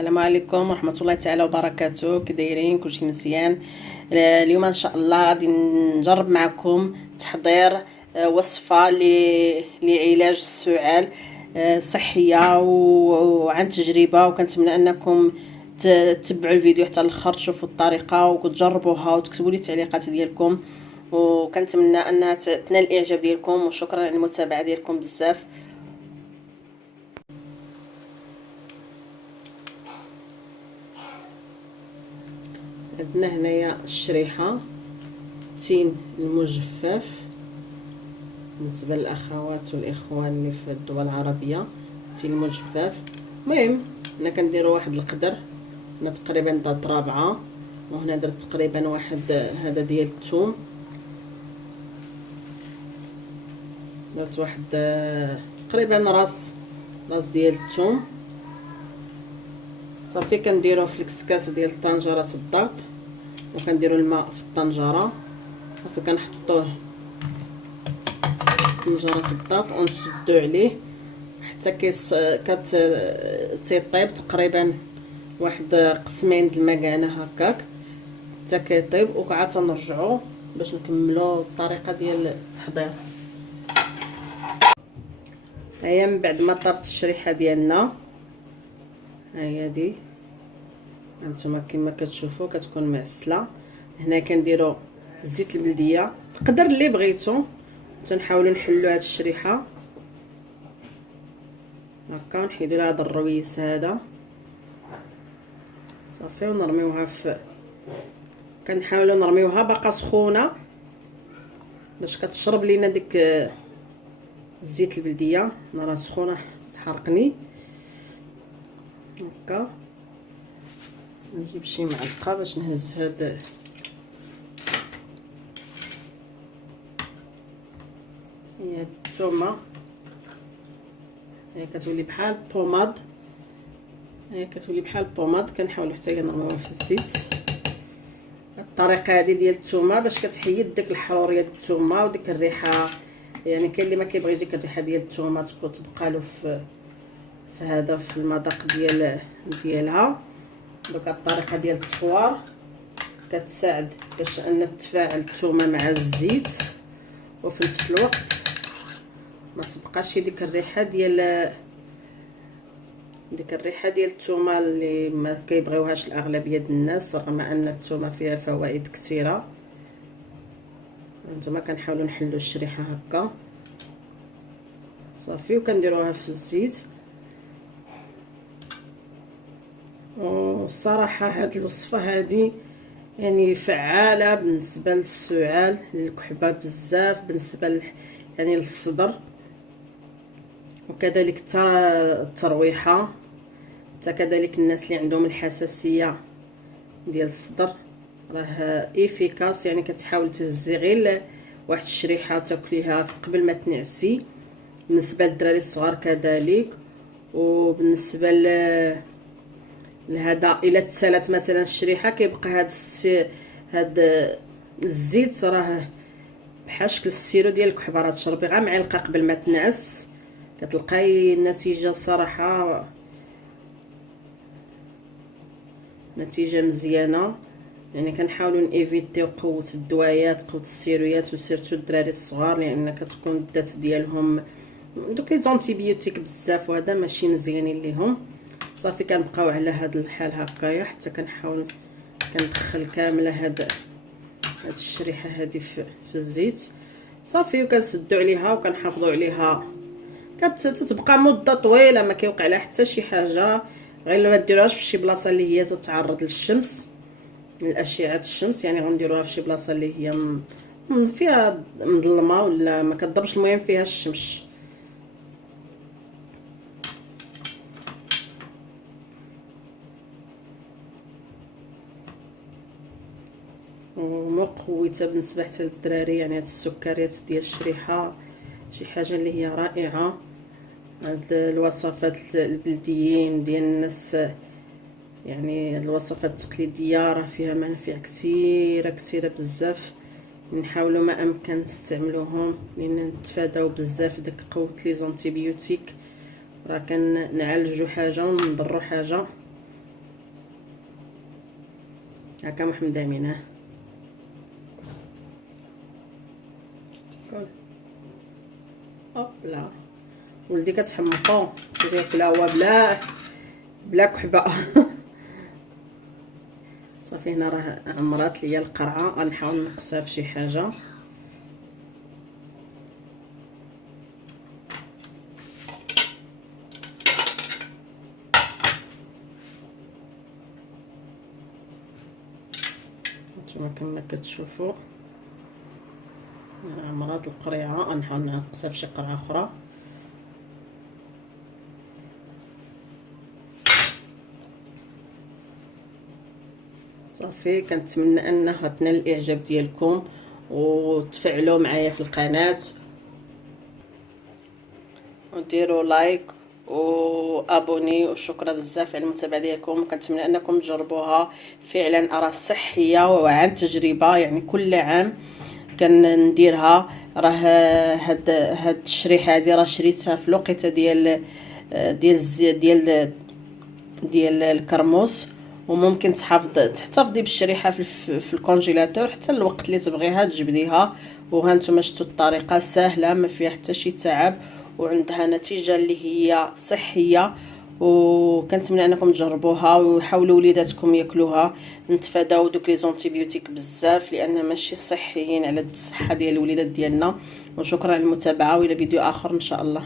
السلام عليكم ورحمه الله تعالى وبركاته. كي دايرين؟ كلشي مزيان؟ اليوم ان شاء الله غادي نجرب معكم تحضير وصفه لعلاج السعال، صحيه وعن تجربه، وكنتمنى انكم تتبعوا الفيديو حتى الاخر، تشوفوا الطريقه وتجربوها وتكتبوا لي التعليقات ديالكم، وكنتمنى انها تنال الاعجاب ديالكم. وشكرا على المتابعه ديالكم بزاف. عندنا هنايا الشريحه تين المجفف بالنسبه للاخوات والاخوان اللي في الدول العربيه. تين المجفف، المهم هنا كنديروا واحد القدر، هنا تقريبا درت رابعه، وهنا درت تقريبا واحد هذا ديال الثوم، درت واحد تقريبا راس ديال الثوم. صافي كنديروه في الكسكاس ديال الطنجره الضغط، وكنديروا الماء في الطنجره، صافي كنحطوه الطنجره الضغط ونسدو عليه حتى تيطيب تقريبا واحد قسمين د المكانه هكاك حتى كيطيب، وعاد تنرجعوا باش نكملوا الطريقه ديال التحضير. هيا من بعد ما طابت الشريحه ديالنا، هي دي هانتوما كما كتشوفوا كتكون معسله. هنا كنديروا زيت البلديه القدر اللي بغيتو، تنحاولوا نحلوا هاد الشريحه هكا، نحيدوا لها هذا الرويس هذا صافي، ونرميوها كنحاولوا نرميوها باقا سخونه باش كتشرب لينا ديك الزيت البلديه. راه سخونه تحرقني هكا. نجيب شي معلقه باش نهز هاد هي الثومه، هي كتولي بحال بوماد، كنحاولوا حتى هي نرميوها في الزيت. الطريقه هذه ديال الثومه باش كتحيد ديك الحروريه ديال الثومه وديك الريحه، يعني كاين اللي ما كيبغيش ديك الريحه ديال الثومه تبقى له في هذا في المذاق ديالها. دوك الطريقه ديال التفوار كتساعد باش ان تتفاعل الثومه مع الزيت، وفي نفس الوقت ما تبقاش ديك الريحه ديال الثومه اللي ما كيبغيوهاش الاغلبيه ديال الناس، رغم ان الثومه فيها فوائد كثيره. هانتوما كنحاولوا نحلوا الشريحه هكا صافي، وكنديروها في الزيت. والصراحه هاد الوصفه هذه يعني فعاله بالنسبه للسعال، للكحبه بزاف، بالنسبه يعني للصدر، وكذلك حتى الترويحه، حتى كذلك الناس اللي عندهم الحساسيه ديال الصدر. راه افيكاس، يعني كتحاول تهزي غير واحد الشريحه تاكليها قبل ما تنعسي. بالنسبه للدراري الصغار كذلك. وبالنسبه لهذا الا تسالات مثلا الشريحه كيبقى هاد الزيت راه بحال شكل السيرو ديال الكحبه، راه تشربي غير معلقه قبل ما تنعس كتلقاي النتيجه صراحه نتيجه مزيانه. يعني كنحاولوا نيفيتيو قوه الدوايات، قوه السيرويات، وسيرتو الدراري الصغار، لان كتكون الذات ديالهم دوك لي زونتيبيوتيك بزاف، وهذا ماشي مزيانين ليهم. صافي كنبقاو على هذا الحال هكايا حتى كنحاول كندخل كامله هاد الشريحه هذه في الزيت صافي، وكنسدو عليها وكنحافظوا عليها كتبقى مده طويله، ما كيوقع لها حتى شي حاجه، غير ما ديروهاش في شي بلاصه اللي هي تتعرض للشمس، لاشعه الشمس. يعني غنديروها في شي بلاصه اللي هي فيها مظلمه ولا ما كضربش، المهم فيها الشمس. ومقوته بالنسبه حتى للدراري، يعني هاد السكريات ديال الشريحه شي حاجه اللي هي رائعه. هاد الوصفات البلديين ديال الناس، يعني هاد الوصفات التقليديه راه فيها منافع كثيره بزاف. نحاولوا ما امكن نستعملوهم لان نتفاداو بزاف داك قوه لي زونتيبيوتيك، راه كنعالجوا حاجه ونضروا حاجه. هكا محمدامين. ها كل لا ولدي كتحمقو كياكلها هو بلا كحبه. صافي هنا راه عمرات ليا القرعه، غنحاول نقصها في شي حاجه. نتوما كما كتشوفوا عمرات القريعه، غنحاول نقصها في شي قرعه اخرى. صافي كنتمنى انها تنال الاعجاب ديالكم وتفعلوا معايا في القناه وديروا لايك وابوني، وشكرا بزاف على المتابعه ديالكم. كنتمنى انكم تجربوها، فعلا ارى صحيه وعن تجربه، يعني كل عام كنديرها. راه هاد الشريحه هادي راه شريتها في الوقيته ديال الزيت ديال الكرموس، وممكن تحتفظي بالشريحه في الكونجيلاتور حتى الوقت اللي تبغيها تجبديها. وها نتوما شفتوا الطريقه سهله ما فيها حتى شي تعب، وعندها نتيجه اللي هي صحيه. وكنتمنى انكم تجربوها وحاولوا وليداتكم ياكلوها، نتفاداو دوك لي زونتيبيوتيك بزاف لان ماشي صحيين على الصحه ديال الوليدات ديالنا. وشكرا على المتابعه، والى فيديو اخر ان شاء الله.